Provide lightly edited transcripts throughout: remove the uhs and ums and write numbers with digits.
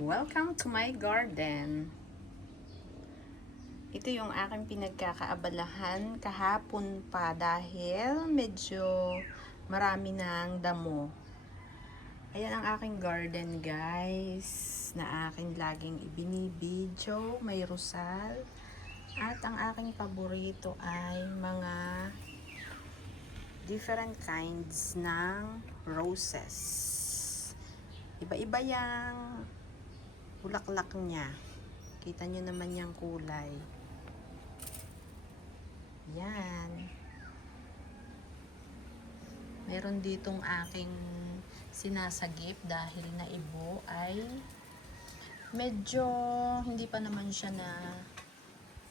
Welcome to my garden. Ito yung aking pinagkakaabalahan kahapon pa dahil medyo marami ng damo. Ayan ang aking garden, guys, na aking laging ibinibidyo. May rosal. At ang aking paborito ay mga different kinds ng roses. Iba-iba yung bulaklak niya. Kita nyo naman yung kulay. Yan. Meron ditong aking sinasagip dahil naibo ay medyo hindi pa naman siya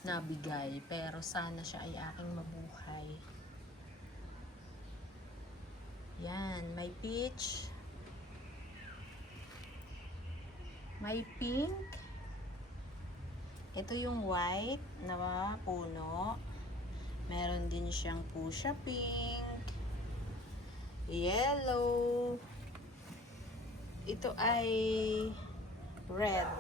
nabigay. Pero sana siya ay aking mabuhay. Yan. May peach. May pink. Ito yung white na puno. Meron din siyang fuchsia pink. Yellow. Ito ay red.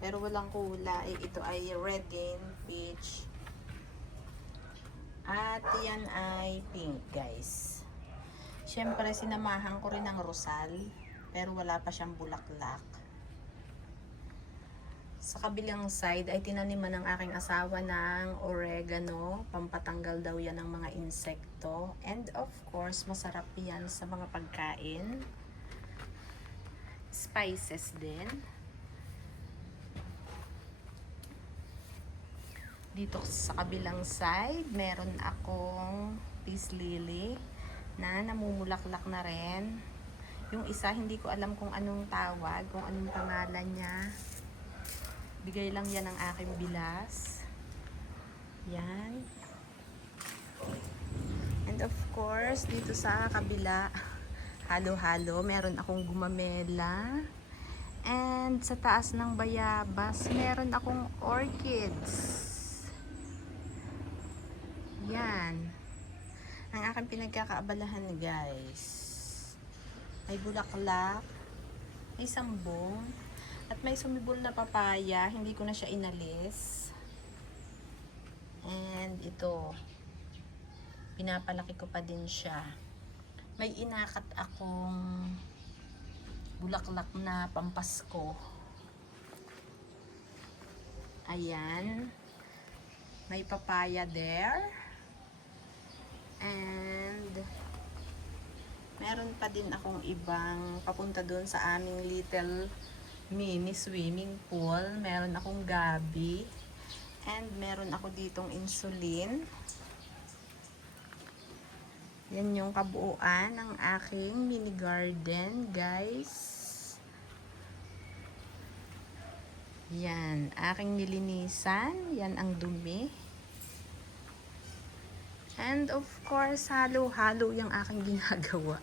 Pero walang kulay. Ito ay red din, peach. At yan ay pink, guys. Siyempre, sinamahan ko rin ng rosal. Pero wala pa siyang bulaklak. Sa kabilang side ay tinaniman ng aking asawa ng oregano. Pampatanggal daw yan ng mga insekto. And of course, masarap yan sa mga pagkain. Spices din. Dito sa kabilang side, meron akong peace lily na namumulaklak na rin. Yung isa, hindi ko alam kung anong tawag, kung anong pangalan niya. Bigay lang yan ng aking bilas. Yan. And of course, dito sa kabila, halo-halo, meron akong gumamela. And sa taas ng bayabas, meron akong orchids. Yan. Ang aking pinagkakaabalahan, guys. May bulaklak, may sambong, at may sumibol na papaya. Hindi ko na siya inalis. And ito, pinapalaki ko pa din siya. May inakat akong bulaklak na pampasko. Ayan. May papaya there. And meron pa din akong ibang papunta doon sa aming little mini swimming pool. Meron akong gabi. And meron ako ditong insulin. Yan yung kabuuan ng aking mini garden, guys. Yan. Aking nilinisan. Yan ang dumi. And of course, halo-halo yung aking ginagawa.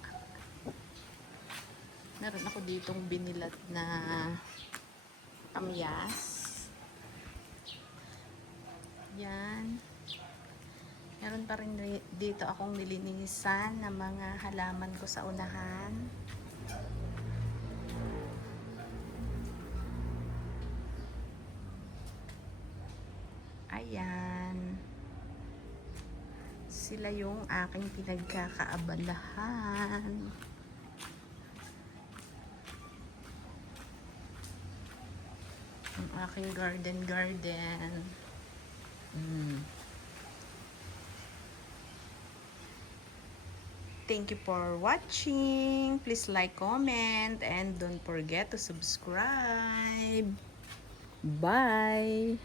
Meron ako ditong binilat na kamyas. Yan. Meron pa rin dito akong nilinisan na mga halaman ko sa unahan. Ayan. Sila yung aking pinagkakaabalahan. Ang aking garden. Thank you for watching. Please like, comment, and don't forget to subscribe. Bye!